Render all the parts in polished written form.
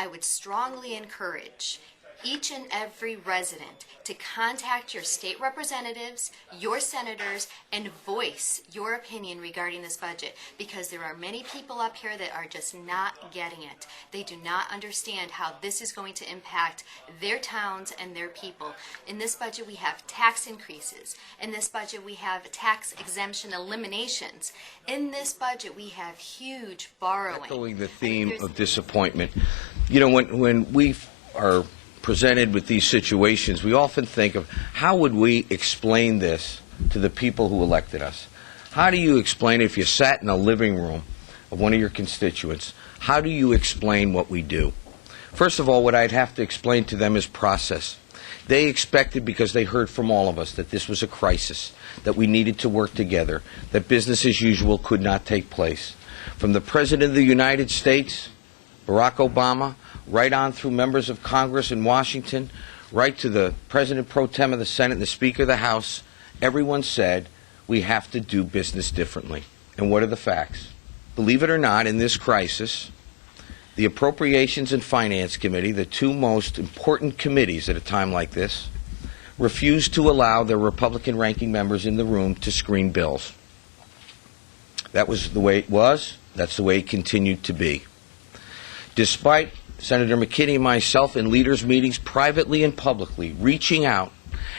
I would strongly encourage each and every resident to contact your state representatives, your senators, and voice your opinion regarding this budget, because there are many people up here that are just not getting it. They do not understand how this is going to impact their towns and their people. In this budget we have tax increases. In this budget we have tax exemption eliminations. In this budget we have huge borrowing. Echoing the theme of disappointment, you know, when we are presented with these situations, we often think of how would we explain this to the people who elected us? How do you explain, if you sat in a living room of one of your constituents, how do you explain what we do? First of all, what I'd have to explain to them is process. They expected, because they heard from all of us, that this was a crisis, that we needed to work together, that business as usual could not take place. From the President of the United States, Barack Obama, right on through members of Congress in Washington, right to the President Pro Tem of the Senate and the Speaker of the House, everyone said we have to do business differently. And what are the facts? Believe it or not, in this crisis, the Appropriations and Finance Committee, the two most important committees at a time like this, refused to allow their Republican ranking members in the room to screen bills. That was the way it was. That's the way it continued to be. Despite Senator McKinney and myself in leaders' meetings, privately and publicly, reaching out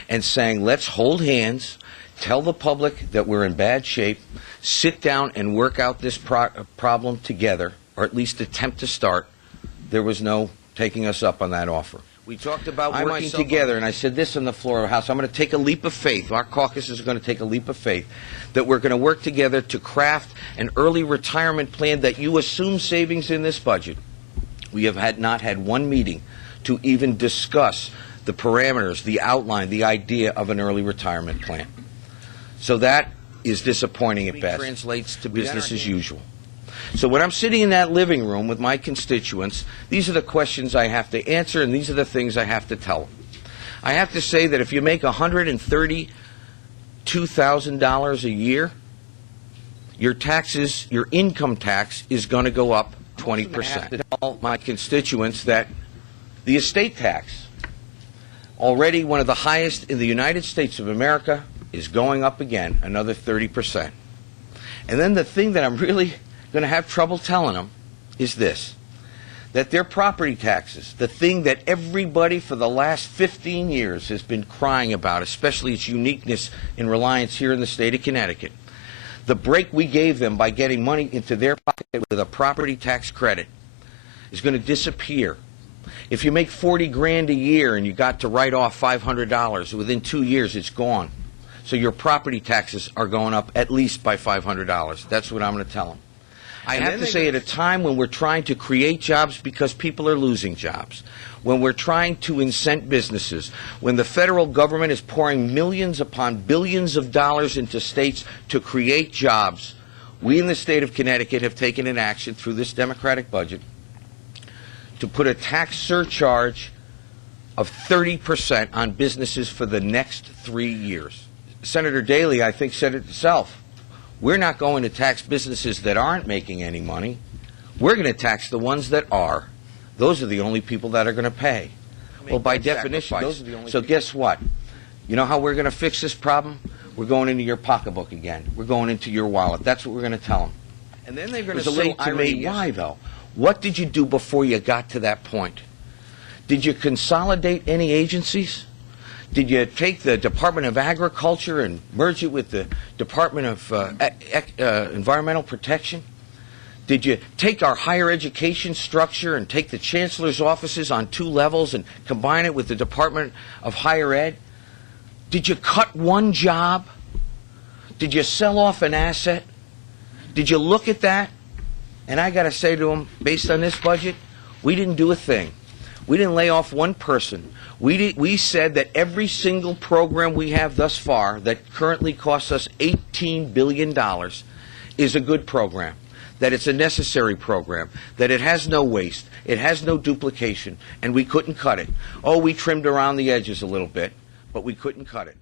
and saying, let's hold hands, tell the public that we're in bad shape, sit down and work out this problem together, or at least attempt to start, there was no taking us up on that offer. We talked about working together, and I said this on the floor of the House, I'm going to take a leap of faith, our caucus is going to take a leap of faith, that we're going to work together to craft an early retirement plan that you assume savings in this budget. We have not had one meeting to even discuss the parameters, the outline, the idea of an early retirement plan. So that is disappointing at best. It translates to business as usual. So when I'm sitting in that living room with my constituents, these are the questions I have to answer, and these are the things I have to tell them. I have to say that if you make $132,000 a year, your taxes, your income tax is going to go up 20%. I have to tell my constituents that the estate tax, already one of the highest in the United States of America, is going up again, another 30%. And then the thing that I'm really going to have trouble telling them is this, that their property taxes, the thing that everybody for the last 15 years has been crying about, especially its uniqueness in reliance here in the state of Connecticut, the break we gave them by getting money into their pocket with a property tax credit is going to disappear. If you make $40 grand a year and you got to write off $500, within 2 years it's gone. So your property taxes are going up at least by $500. That's what I'm going to tell them. I have to say, at a time when we're trying to create jobs because people are losing jobs, when we're trying to incent businesses, when the federal government is pouring millions upon billions of dollars into states to create jobs, we in the state of Connecticut have taken an action through this Democratic budget to put a tax surcharge of 30% on businesses for the next 3 years. Senator Daley, I think, said it herself. We're not going to tax businesses that aren't making any money. We're going to tax the ones that are. Those are the only people that are going to pay. Well, by definition, those are the only. So guess what? You know how we're going to fix this problem? We're going into your pocketbook again. We're going into your wallet. That's what we're going to tell them. And then they're going to say to me, why, though? What did you do before you got to that point? Did you consolidate any agencies? Did you take the Department of Agriculture and merge it with the Department of Environmental Protection? Did you take our higher education structure and take the chancellor's offices on 2 levels and combine it with the Department of Higher Ed? Did you cut one job? Did you sell off an asset? Did you look at that? And I got to say to them, based on this budget, we didn't do a thing. We didn't lay off one person. We said that every single program we have thus far that currently costs us $18 billion is a good program, that it's a necessary program, that it has no waste, it has no duplication, and we couldn't cut it. Oh, we trimmed around the edges a little bit, but we couldn't cut it.